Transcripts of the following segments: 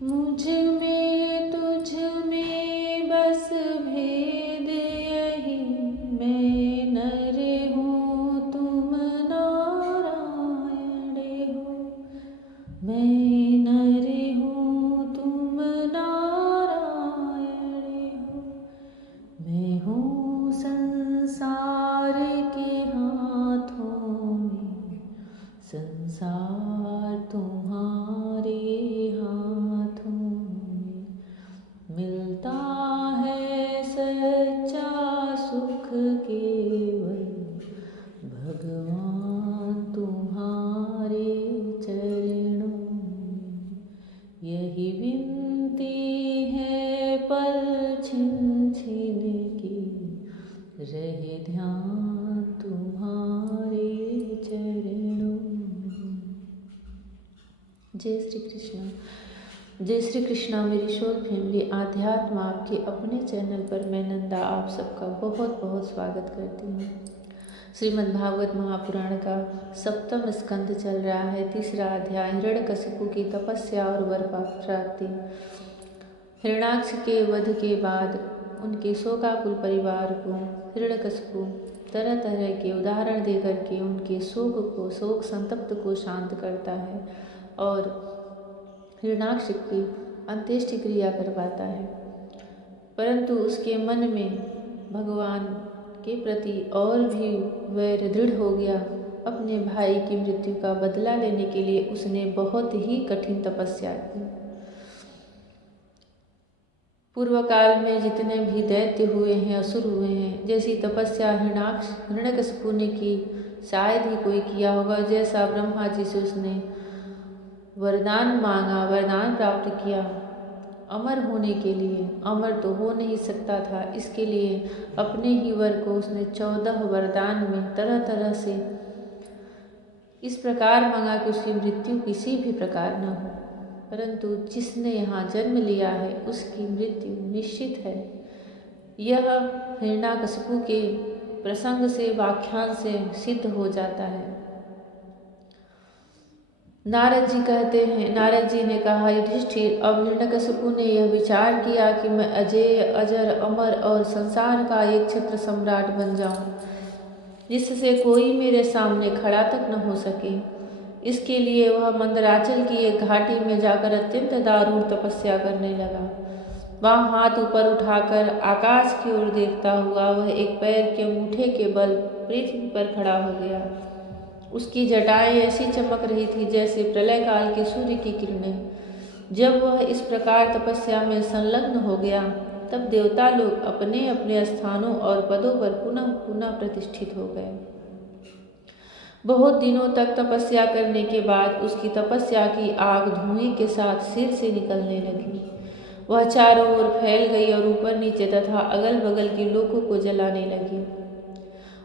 मुझ में तुझ में बस भेद यही, मैं नर हूँ तुम नारायण हो। मैं नर हूँ तुम नारायण हो। मैं हूँ संसार के हाथों में, संसार तुम्हारे हाथों में। मिलता है सच्चा सुख केवल भगवान तुम्हारे चरणों में। यही विनती है पल छिन छिन की, रहे ध्यान तुम्हारे चरणों में। जय श्री कृष्ण। जय श्री कृष्णा मेरी सोल फैमिली। आध्यात्म आपके अपने चैनल पर मैं नंदा आप सबका बहुत बहुत स्वागत करती हूँ। श्रीमद् भागवत महापुराण का सप्तम स्कंद चल रहा है। तीसरा अध्याय हिरण्यकशिपु की तपस्या और वर प्राप्ति। हिरण्याक्ष के वध के बाद उनके शोकाकुल परिवार को हिरण्यकशिपु तरह तरह के उदाहरण देकर के उनके शोक संतप्त को शांत करता है और हिरण्याक्ष की अंत्येष्टि क्रिया करवाता है। परंतु उसके मन में भगवान के प्रति और भी वैर दृढ़ हो गया। अपने भाई की मृत्यु का बदला लेने के लिए उसने बहुत ही कठिन तपस्या की। पूर्व काल में जितने भी दैत्य हुए हैं, असुर हुए हैं, जैसी तपस्या हिरण्यकशिपु ने की शायद ही कोई किया होगा। जैसा ब्रह्मा जी से उसने वरदान मांगा, वरदान प्राप्त किया अमर होने के लिए। अमर तो हो नहीं सकता था, इसके लिए अपने ही वर को उसने 14 वरदान में तरह तरह से इस प्रकार मांगा कि उसकी मृत्यु किसी भी प्रकार न हो। परंतु जिसने यहाँ जन्म लिया है उसकी मृत्यु निश्चित है। यह हिरण्याकशिपु के प्रसंग से, व्याख्यान से सिद्ध हो जाता है। नारद जी कहते हैं, नारद जी ने कहा, युधिष्ठिर, अब हिरण्यकशिपु ने यह विचार किया कि मैं अजेय, अजर, अमर और संसार का एक छत्र सम्राट बन जाऊं, जिससे कोई मेरे सामने खड़ा तक न हो सके। इसके लिए वह मंदराचल की एक घाटी में जाकर अत्यंत दारुण तपस्या करने लगा। वहाँ हाथ ऊपर उठाकर आकाश की ओर देखता हुआ वह एक पैर के अंगूठे के बल पृथ्वी पर खड़ा हो गया। उसकी जटाएं ऐसी चमक रही थी जैसे प्रलय काल के सूर्य की किरणें। जब वह इस प्रकार तपस्या में संलग्न हो गया, तब देवता लोग अपने अपने स्थानों और पदों पर पुनः पुनः प्रतिष्ठित हो गए। बहुत दिनों तक तपस्या करने के बाद उसकी तपस्या की आग धुएं के साथ सिर से निकलने लगी। वह चारों ओर फैल गई और ऊपर नीचे तथा अगल बगल के लोगों को जलाने लगी।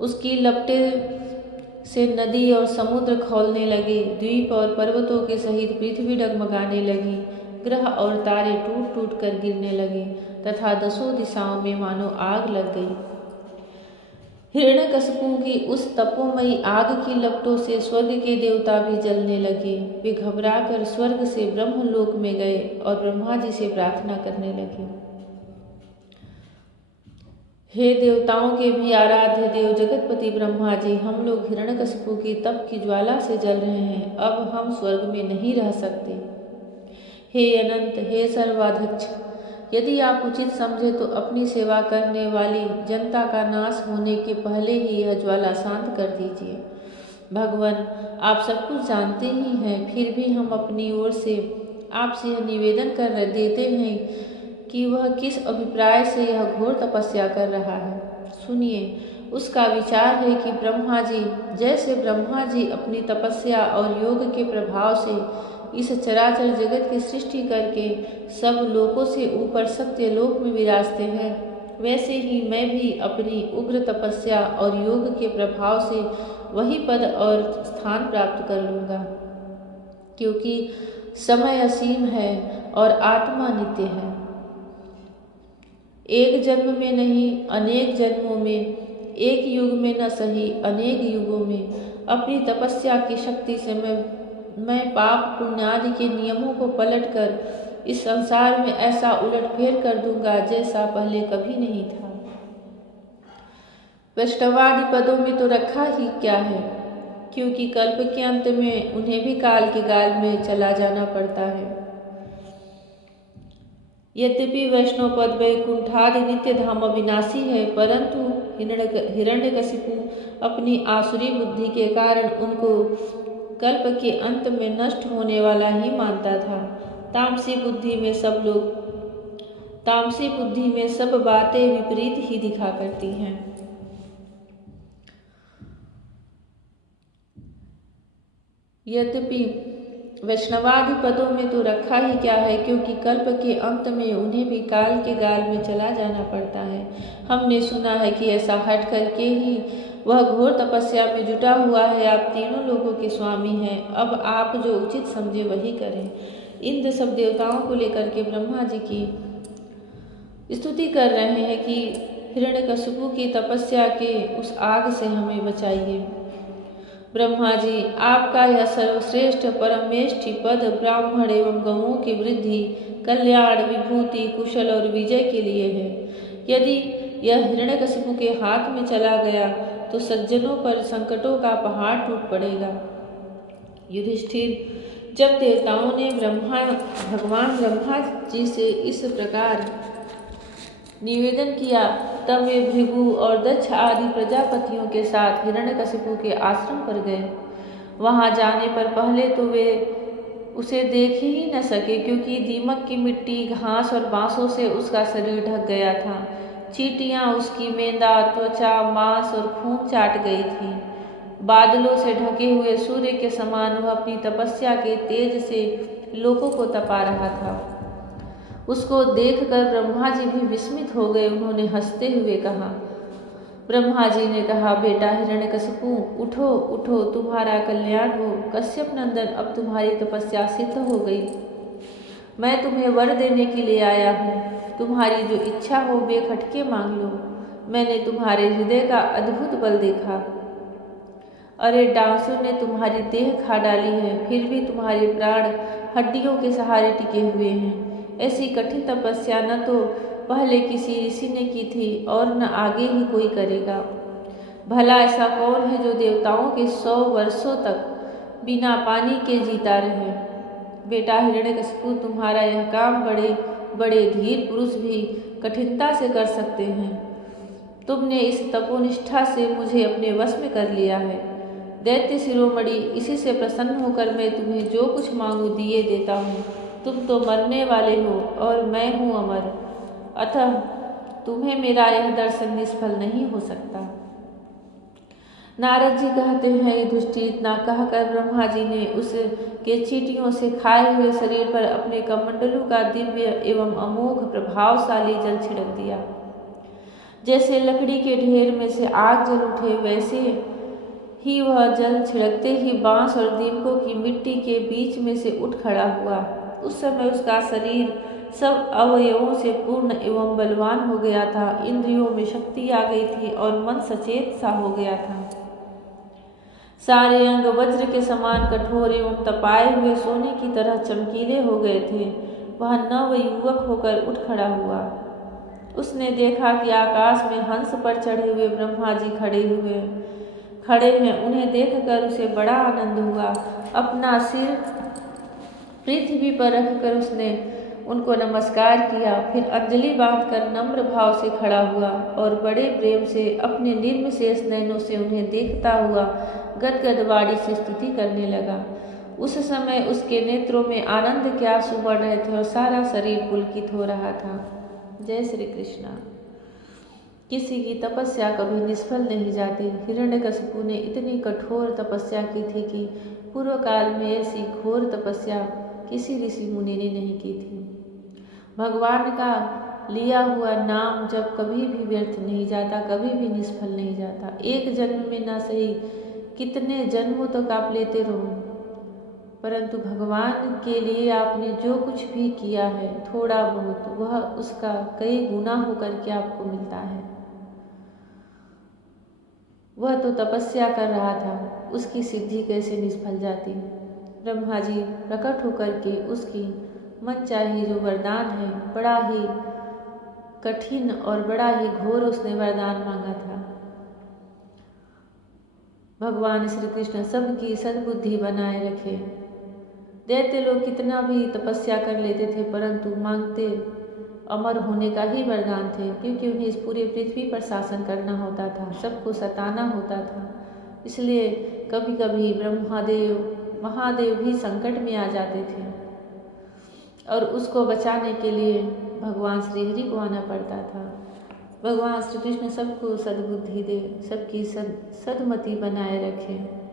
उसकी लपटें से नदी और समुद्र खौलने लगे। द्वीप और पर्वतों के सहित पृथ्वी डगमगाने लगी। ग्रह और तारे टूट टूट कर गिरने लगे तथा 10 दिशाओं में मानो आग लग गई। हिरण्यकशिपु की उस तपोमयी आग की लपटों से स्वर्ग के देवता भी जलने लगे। वे घबराकर स्वर्ग से ब्रह्मलोक में गए और ब्रह्मा जी से प्रार्थना करने लगे, हे देवताओं के भी आराध्य देव जगतपति ब्रह्मा जी, हम लोग हिरण्यकशिपु की तप की ज्वाला से जल रहे हैं। अब हम स्वर्ग में नहीं रह सकते। हे अनंत, हे सर्वाध्यक्ष, यदि आप उचित समझे तो अपनी सेवा करने वाली जनता का नाश होने के पहले ही यह ज्वाला शांत कर दीजिए। भगवान, आप सब कुछ जानते ही हैं, फिर भी हम अपनी ओर से आपसे यह निवेदन कर देते हैं कि वह किस अभिप्राय से यह घोर तपस्या कर रहा है। सुनिए, उसका विचार है कि ब्रह्मा जी, जैसे ब्रह्मा जी अपनी तपस्या और योग के प्रभाव से इस चराचर जगत की सृष्टि करके सब लोकों से ऊपर सत्य लोक में विराजते हैं, वैसे ही मैं भी अपनी उग्र तपस्या और योग के प्रभाव से वही पद और स्थान प्राप्त कर लूँगा। क्योंकि समय असीम है और आत्मा नित्य है। एक जन्म में नहीं, अनेक जन्मों में, एक युग में न सही अनेक युगों में अपनी तपस्या की शक्ति से मैं पाप पुण्यादि के नियमों को पलटकर इस संसार में ऐसा उलटफेर कर दूंगा जैसा पहले कभी नहीं था। वैष्णवादि पदों में तो रखा ही क्या है, क्योंकि कल्प के अंत में उन्हें भी काल के गाल में चला जाना पड़ता है। यद्यपि वैष्णव पद वैकुंठादि नित्य धाम अविनाशी है, परंतु हिरण्यकशिपु अपनी आसुरी बुद्धि के कारण उनको कल्प के अंत में नष्ट होने वाला ही मानता था। तामसी बुद्धि में सब बातें विपरीत ही दिखा करती हैं। यद्यपि वैष्णवादि पदों में तो रखा ही क्या है, क्योंकि कल्प के अंत में उन्हें भी काल के गाल में चला जाना पड़ता है। हमने सुना है कि ऐसा हट करके ही वह घोर तपस्या में जुटा हुआ है। आप तीनों लोगों के स्वामी हैं, अब आप जो उचित समझे वही करें। इंद्र सब देवताओं को लेकर के ब्रह्मा जी की स्तुति कर रहे हैं कि हिरण्यकशिपु की तपस्या के उस आग से हमें बचाइए। ब्रह्मा जी, आपका यह सर्वश्रेष्ठ परमेष्ठी पद ब्राह्मण एवं गौओं की वृद्धि, कल्याण, विभूति, कुशल और विजय के लिए है। यदि यह हिरण्यकशिपु के हाथ में चला गया तो सज्जनों पर संकटों का पहाड़ टूट पड़ेगा। युधिष्ठिर, जब देवताओं ने भगवान ब्रह्मा जी से इस प्रकार निवेदन किया, तब वे भृगु और दक्ष आदि प्रजापतियों के साथ हिरण्यकशिपु के आश्रम पर गए। वहां जाने पर पहले तो वे उसे देख ही न सके, क्योंकि दीमक की मिट्टी, घास और बांसों से उसका शरीर ढक गया था। चींटियां उसकी मेंदा, त्वचा, मांस और खून चाट गई थी। बादलों से ढके हुए सूर्य के समान वह अपनी तपस्या के तेज से लोगों को तपा रहा था। उसको देखकर ब्रह्मा जी भी विस्मित हो गए। उन्होंने हंसते हुए कहा, ब्रह्मा जी ने कहा, बेटा हिरण्यकशिपु, उठो उठो, तुम्हारा कल्याण हो। कश्यप नंदन, अब तुम्हारी तपस्या सिद्ध हो गई। मैं तुम्हें वर देने के लिए आया हूँ। तुम्हारी जो इच्छा हो बेखटके मांग लो। मैंने तुम्हारे हृदय का अद्भुत बल देखा। अरे डांसों ने तुम्हारी देह खा डाली है, फिर भी तुम्हारे प्राण हड्डियों के सहारे टिके हुए हैं। ऐसी कठिन तपस्या न तो पहले किसी ऋषि ने की थी और न आगे ही कोई करेगा। भला ऐसा कौन है जो देवताओं के 100 वर्षों तक बिना पानी के जीता रहे। बेटा हिरण्यकशिपु, तुम्हारा यह काम बड़े बड़े धीर पुरुष भी कठिनता से कर सकते हैं। तुमने इस तपोनिष्ठा से मुझे अपने वश में कर लिया है। दैत्य शिरोमणि, इसी से प्रसन्न होकर मैं तुम्हें जो कुछ मांगू दिए देता हूँ। तुम तो मरने वाले हो और मैं हूँ अमर, अतः तुम्हें मेरा यह दर्शन निष्फल नहीं हो सकता। नारद जी कहते हैं, युधिष्ठिर, इतना कहकर ब्रह्मा जी ने उसके चींटियों से खाए हुए शरीर पर अपने कमंडलू का दिव्य एवं अमोघ प्रभावशाली जल छिड़क दिया। जैसे लकड़ी के ढेर में से आग जल उठे, वैसे ही वह जल छिड़कते ही बांस और दीमकों की मिट्टी के बीच में से उठ खड़ा हुआ। उस समय उसका शरीर सब अवयवों से पूर्ण एवं बलवान हो गया था। इंद्रियों में शक्ति आ गई थी और मन सचेत सा हो गया था। सारे अंग वज्र के समान कठोर एवं तपाए हुए सोने की तरह चमकीले हो गए थे। वह नव युवक होकर उठ खड़ा हुआ। उसने देखा कि आकाश में हंस पर चढ़े हुए ब्रह्मा जी खड़े हैं। उन्हें देखकर उसे बड़ा आनंद हुआ। अपना सिर पृथ्वी पर रखकर उसने उनको नमस्कार किया, फिर अंजलि बांधकर नम्र भाव से खड़ा हुआ और बड़े प्रेम से अपने निर्मशेष नयनों से उन्हें देखता हुआ गदगद वाणी से स्तुति करने लगा। उस समय उसके नेत्रों में आनंद के आंसू बढ़ रहे थे और सारा शरीर पुलकित हो रहा था। जय श्री कृष्णा। किसी की तपस्या कभी निष्फल नहीं जाती। हिरण्यकशिपु ने इतनी कठोर तपस्या की थी कि पूर्व काल में ऐसी घोर तपस्या किसी ऋषि मुनि ने नहीं की थी। भगवान का लिया हुआ नाम जब कभी भी व्यर्थ नहीं जाता, कभी भी निष्फल नहीं जाता। एक जन्म में ना सही कितने जन्मों तक आप लेते रहो, परंतु भगवान के लिए आपने जो कुछ भी किया है थोड़ा बहुत, वह उसका कई गुना होकर के आपको मिलता है। वह तो तपस्या कर रहा था, उसकी सिद्धि कैसे निष्फल जाती। ब्रह्मा जी प्रकट होकर के उसकी मन चाहे जो वरदान है, बड़ा ही कठिन और बड़ा ही घोर उसने वरदान मांगा था। भगवान श्री कृष्ण सबकी सद्बुद्धि बनाए रखे। दैत्य लोग कितना भी तपस्या कर लेते थे, परंतु मांगते अमर होने का ही वरदान थे, क्योंकि उन्हें इस पूरी पृथ्वी पर शासन करना होता था, सबको सताना होता था। इसलिए कभी कभी ब्रह्मदेव महादेव भी संकट में आ जाते थे और उसको बचाने के लिए भगवान श्री हरि को आना पड़ता था। भगवान श्री कृष्ण सबको सद्बुद्धि दे, सबकी सद्मति बनाए रखे,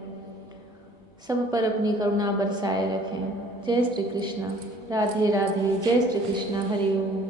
सब पर अपनी करुणा बरसाए रखें। जय श्री कृष्ण। राधे राधे। जय श्री कृष्ण। हरि ओम।